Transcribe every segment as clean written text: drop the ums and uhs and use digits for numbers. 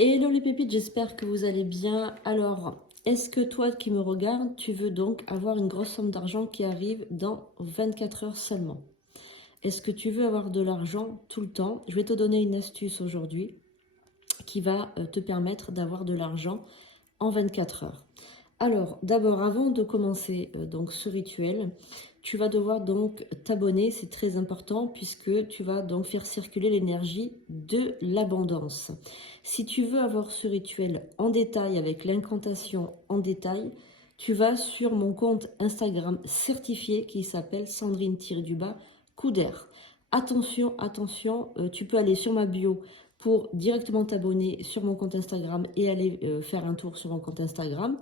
Hello les pépites, j'espère que vous allez bien. Alors, est-ce que toi qui me regardes, tu veux donc avoir une grosse somme d'argent qui arrive dans 24 heures seulement? Est-ce que tu veux avoir de l'argent tout le temps? Je vais te donner une astuce aujourd'hui qui va te permettre d'avoir de l'argent en 24 heures. Alors, d'abord, avant de commencer donc ce rituel, tu vas devoir donc t'abonner, c'est très important puisque tu vas donc faire circuler l'énergie de l'abondance. Si tu veux avoir ce rituel en détail avec l'incantation en détail, tu vas sur mon compte Instagram certifié qui s'appelle Sandrine-du-bas Couder. Attention, attention, tu peux aller sur ma bio pour directement t'abonner sur mon compte Instagram et aller faire un tour sur mon compte Instagram.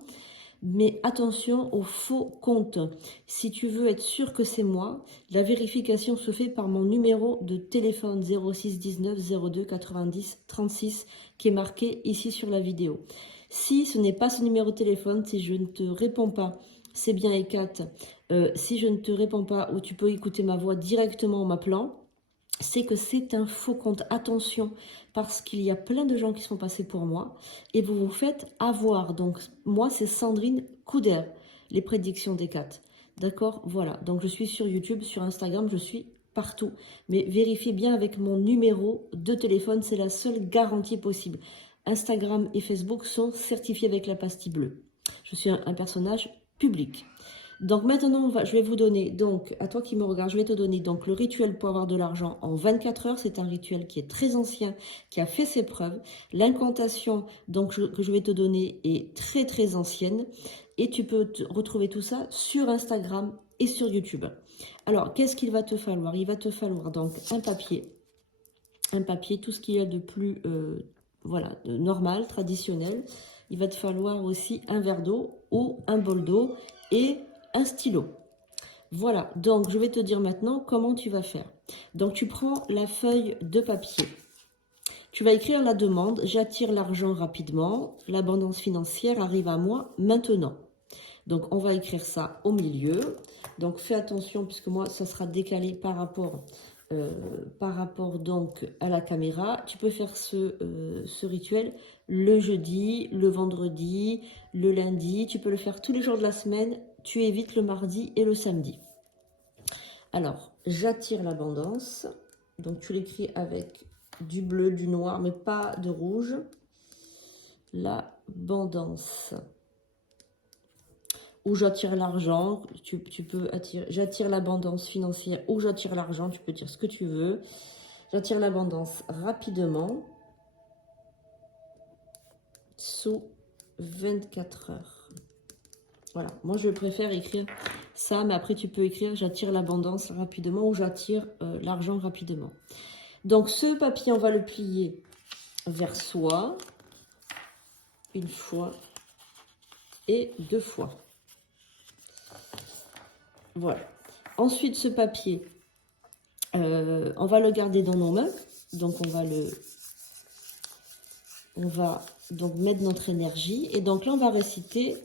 Mais attention aux faux comptes. Si tu veux être sûr que c'est moi, la vérification se fait par mon numéro de téléphone 06 19 02 90 36 qui est marqué ici sur la vidéo. Si ce n'est pas ce numéro de téléphone, si je ne te réponds pas, c'est bien Ekat. Si je ne te réponds pas ou tu peux écouter ma voix directement en m'appelant, c'est que c'est un faux compte. Attention, parce qu'il y a plein de gens qui sont passés pour moi et vous vous faites avoir. Donc, moi, c'est Sandrine Couder, les prédictions des 4. D'accord? Voilà. Donc, je suis sur YouTube, sur Instagram, je suis partout. Mais vérifiez bien avec mon numéro de téléphone, c'est la seule garantie possible. Instagram et Facebook sont certifiés avec la pastille bleue. Je suis un personnage public. Donc maintenant, je vais vous donner, donc à toi qui me regarde, je vais te donner donc le rituel pour avoir de l'argent en 24 heures. C'est un rituel qui est très ancien, qui a fait ses preuves. L'incantation que je vais te donner est très très ancienne et tu peux retrouver tout ça sur Instagram et sur YouTube. Alors, qu'est-ce qu'il va te falloir? Il va te falloir donc un papier, tout ce qu'il y a de plus voilà, normal, traditionnel. Il va te falloir aussi un verre d'eau ou un bol d'eau et un stylo. Voilà, donc je vais te dire maintenant comment tu vas faire. Donc tu prends la feuille de papier. Tu vas écrire la demande, j'attire l'argent rapidement, l'abondance financière arrive à moi maintenant. Donc on va écrire ça au milieu. Donc fais attention puisque moi ça sera décalé par rapport donc à la caméra. Tu peux faire ce rituel le jeudi, le vendredi, le lundi. Tu peux le faire tous les jours de la semaine. Tu évites le mardi et le samedi. Alors, j'attire l'abondance. Donc tu l'écris avec du bleu, du noir, mais pas de rouge. L'abondance. Ou j'attire l'argent, tu peux attirer, j'attire l'abondance financière ou j'attire l'argent, tu peux dire ce que tu veux. J'attire l'abondance rapidement, sous 24 heures. Voilà, moi je préfère écrire ça, mais après tu peux écrire j'attire l'abondance rapidement ou j'attire l'argent rapidement. Donc ce papier, on va le plier vers soi, une fois et deux fois. Voilà. Ensuite, ce papier, on va le garder dans nos mains. Donc, on va donc mettre notre énergie. Et donc là, on va réciter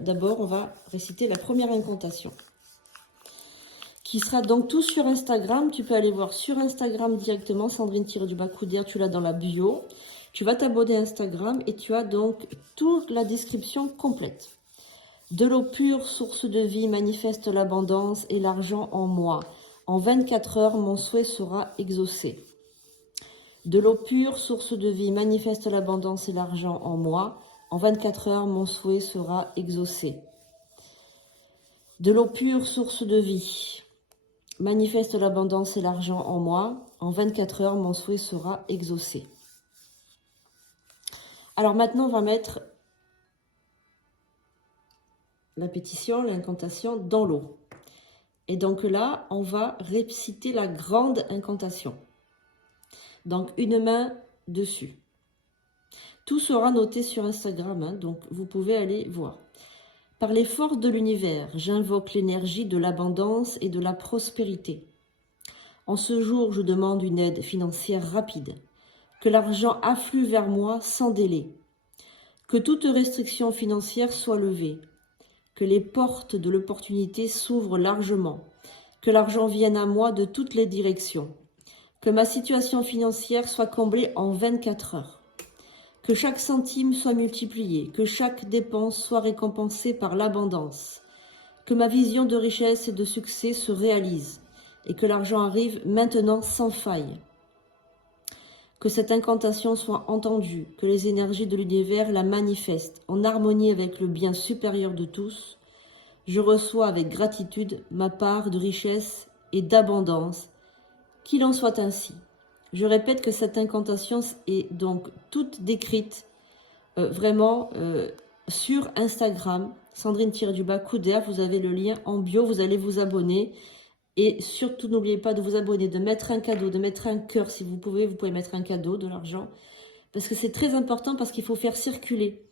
d'abord, on va réciter la première incantation. Qui sera donc tout sur Instagram. Tu peux aller voir sur Instagram directement, Sandrine-du-bas Couder, tu l'as dans la bio. Tu vas t'abonner à Instagram et tu as donc toute la description complète. De l'eau pure, source de vie, manifeste l'abondance et l'argent en moi. En 24 heures, mon souhait sera exaucé. De l'eau pure, source de vie, manifeste l'abondance et l'argent en moi. En 24 heures, mon souhait sera exaucé. De l'eau pure, source de vie, manifeste l'abondance et l'argent en moi. En 24 heures, mon souhait sera exaucé. Alors maintenant, on va mettre la pétition, l'incantation dans l'eau. Et donc là, on va réciter la grande incantation. Donc une main dessus. Tout sera noté sur Instagram, hein, donc vous pouvez aller voir. Par les forces de l'univers, j'invoque l'énergie de l'abondance et de la prospérité. En ce jour, je demande une aide financière rapide. Que l'argent afflue vers moi sans délai. Que toute restriction financière soit levée. Que les portes de l'opportunité s'ouvrent largement. Que l'argent vienne à moi de toutes les directions. Que ma situation financière soit comblée en 24 heures. Que chaque centime soit multiplié. Que chaque dépense soit récompensée par l'abondance. Que ma vision de richesse et de succès se réalise. Et que l'argent arrive maintenant sans faille. Que cette incantation soit entendue. Que les énergies de l'univers la manifestent en harmonie avec le bien supérieur de tous. Je reçois avec gratitude ma part de richesse et d'abondance. Qu'il en soit ainsi. Je répète que cette incantation est donc toute décrite vraiment sur Instagram, Sandrine-Couder, vous avez le lien en bio, vous allez vous abonner. Et surtout, n'oubliez pas de vous abonner, de mettre un cadeau, de mettre un cœur si vous pouvez mettre un cadeau, de l'argent. Parce que c'est très important, parce qu'il faut faire circuler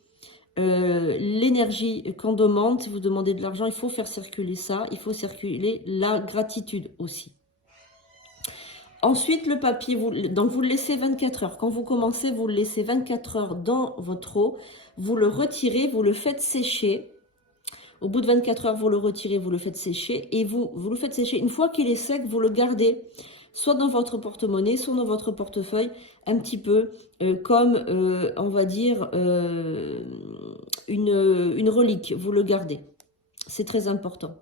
l'énergie qu'on demande. Si vous demandez de l'argent, il faut faire circuler ça, il faut circuler la gratitude aussi. Ensuite, le papier, donc vous le laissez 24 heures. Quand vous commencez, vous le laissez 24 heures dans votre eau. Vous le retirez, vous le faites sécher. Au bout de 24 heures, vous le retirez, vous le faites sécher. Et vous le faites sécher. Une fois qu'il est sec, vous le gardez soit dans votre porte-monnaie, soit dans votre portefeuille, un petit peu comme, on va dire, une relique. Vous le gardez. C'est très important.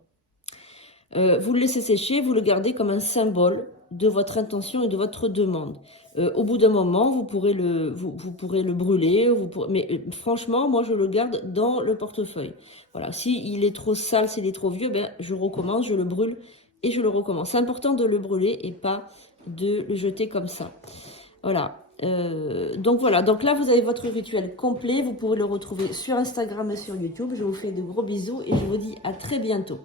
Vous le laissez sécher, vous le gardez comme un symbole de votre intention et de votre demande. Au bout d'un moment, vous pourrez le brûler, mais franchement, moi je le garde dans le portefeuille. Voilà, s'il est trop sale, s'il est trop vieux, ben, je recommence, je le brûle et je le recommence. C'est important de le brûler et pas de le jeter comme ça. Voilà. Donc voilà, donc là vous avez votre rituel complet, vous pourrez le retrouver sur Instagram et sur YouTube. Je vous fais de gros bisous et je vous dis à très bientôt.